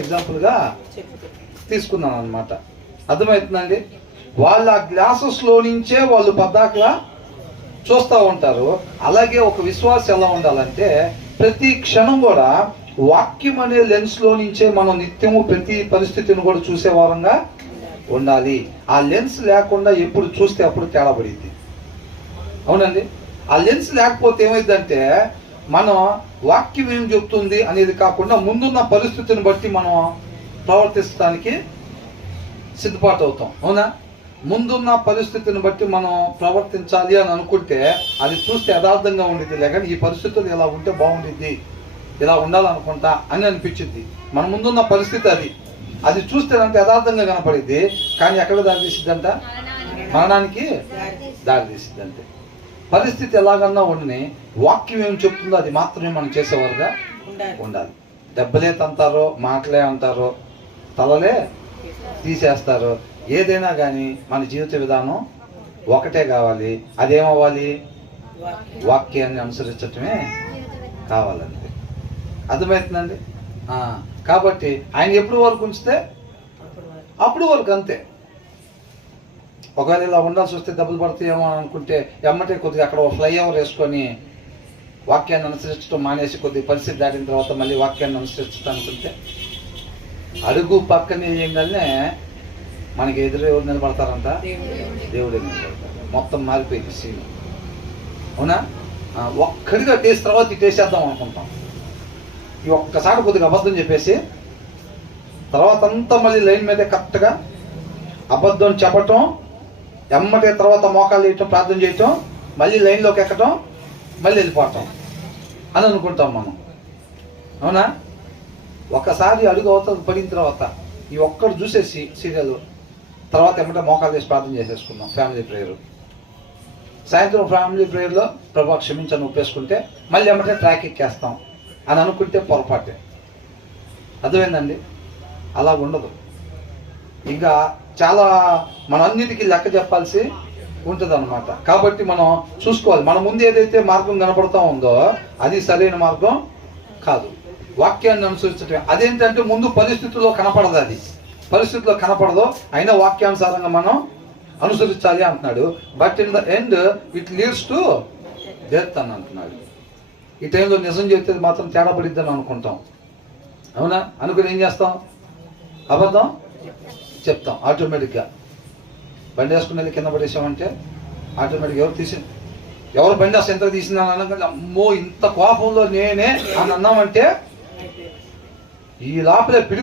ఎగ్జాంపుల్గా తీసుకున్నాను అనమాట. అర్థమవుతుందండి? వాళ్ళు ఆ గ్లాసెస్లో నుంచే వాళ్ళు పద్దాకలా చూస్తూ ఉంటారు. అలాగే ఒక విశ్వాసం ఎలా ఉండాలంటే ప్రతి క్షణం కూడా వాక్యం అనే లెన్స్లో నుంచే మనం నిత్యము ప్రతి పరిస్థితిని కూడా చూసే వారంగా ఉండాలి. ఆ లెన్స్ లేకుండా ఎప్పుడు చూస్తే అప్పుడు తేడా పడింది. అవునండి? ఆ లెన్స్ లేకపోతే ఏమైందంటే మనం వాక్యం ఏం చెప్తుంది అనేది కాకుండా ముందున్న పరిస్థితిని బట్టి మనం ప్రవర్తించడానికి సిద్ధపాటు అవుతాం. అవునా? ముందున్న పరిస్థితిని బట్టి మనం ప్రవర్తించాలి అని అనుకుంటే అది చూస్తే యథార్థంగా ఉండిద్ది. లేక ఈ పరిస్థితులు ఇలా ఉంటే బాగుండిద్ది, ఇలా ఉండాలనుకుంటా అని అనిపించింది. మన ముందున్న పరిస్థితి అది చూస్తే అంటే యథార్థంగా కనపడిద్ది. కానీ ఎక్కడ దారి తీసిద్దంట? మరణానికి దారి తీసిద్దంటే. పరిస్థితి ఎలాగన్నా ఉండని వాక్యం ఏం చెప్తుందో అది మాత్రమే మనం చేసేవారుగా ఉండాలి. దెబ్బలే తంతారో, మాటలే అంటారో, తలలే తీసేస్తారు, ఏదైనా కానీ మన జీవిత విధానం ఒకటే కావాలి. అదేమవ్వాలి? వాక్యాన్ని అనుసరించటమే కావాలండి. అర్థమవుతుందండి? కాబట్టి ఆయన ఎప్పుడు వరకు ఉంచితే అప్పుడు వరకు అంతే. ఒకవేళ ఇలా ఉండాల్సి వస్తే డబ్బులు పడతాయేమో అని అనుకుంటే ఎమ్మటే కొద్దిగా అక్కడ ఫ్లైఓవర్ వేసుకొని వాక్యాన్ని అనుసరించడం మానేసి కొద్దిగా పరిస్థితి దాటిన తర్వాత మళ్ళీ వాక్యాన్ని అనుసరించడం అనుకుంటే అడుగు పక్కన వేయగానే మనకి ఎదురు ఎవరు నిలబడతారంట? దేవుడే నిలబడతారు. మొత్తం మారిపోయింది సీన్. అవునా? ఒక్కడిగా టేస్ట్ తర్వాత టేసేద్దాం అనుకుంటాం. ఈ ఒక్కసారి కొద్దిగా అబద్ధం చెప్పేసి తర్వాత అంతా మళ్ళీ లైన్ మీదే కరెక్ట్గా అబద్ధం చెప్పటం, ఎమ్మటే తర్వాత మోకాలు వేయటం, ప్రార్థన చేయటం, మళ్ళీ లైన్లోకి ఎక్కటం, మళ్ళీ వెళ్ళిపోవటం అని అనుకుంటాం మనం. అవునా? ఒకసారి అడుగు అవతల పడిన తర్వాత ఈ ఒక్కడు చూసేసి సీరియల్ తర్వాత ఎమ్మటే మోకాలు వేసి ప్రార్థన చేసేసుకున్నాం. ఫ్యామిలీ ప్రేయర్, సాయంత్రం ఫ్యామిలీ ప్రేయర్లో ప్రభా క్షమించని ఒప్పేసుకుంటే మళ్ళీ ఎమ్మటే ట్రాక్ ఎక్కేస్తాం అని అనుకుంటే పొరపాటే. అర్థమైందండి? అలా ఉండదు. ఇంకా చాలా మనంన్నిటికీ లెక్క చెప్పాల్సి ఉంటుంది అన్నమాట. కాబట్టి మనం చూసుకోవాలి, మన ముందు ఏదైతే మార్గం కనపడుతూ ఉందో అది సరైన మార్గం కాదు. వాక్యాన్ని అనుసరించటమే. అదేంటంటే ముందు పరిస్థితుల్లో కనపడదు, అది పరిస్థితుల్లో కనపడదు, అయినా వాక్యానుసారంగా మనం అనుసరించాలి అంటున్నాడు. But in the end it leads to death అని అంటున్నాడు. ఈ టైంలో నిజం చెప్తే మాత్రం తేడా పడిద్దని అనుకుంటాం. అవునా? అనుకుని ఏం చేస్తాం? అబద్ధం చెప్తాం. ఆటోమేటిక్గా బండి వేసుకుని వెళ్ళి కింద పడేసామంటే ఆటోమేటిక్గా ఎవరు బండి అసలు ఎంత తీసిందని అనగా అమ్మో ఇంత కోపంలో నేనే అని అన్నామంటే ఈ లోపలే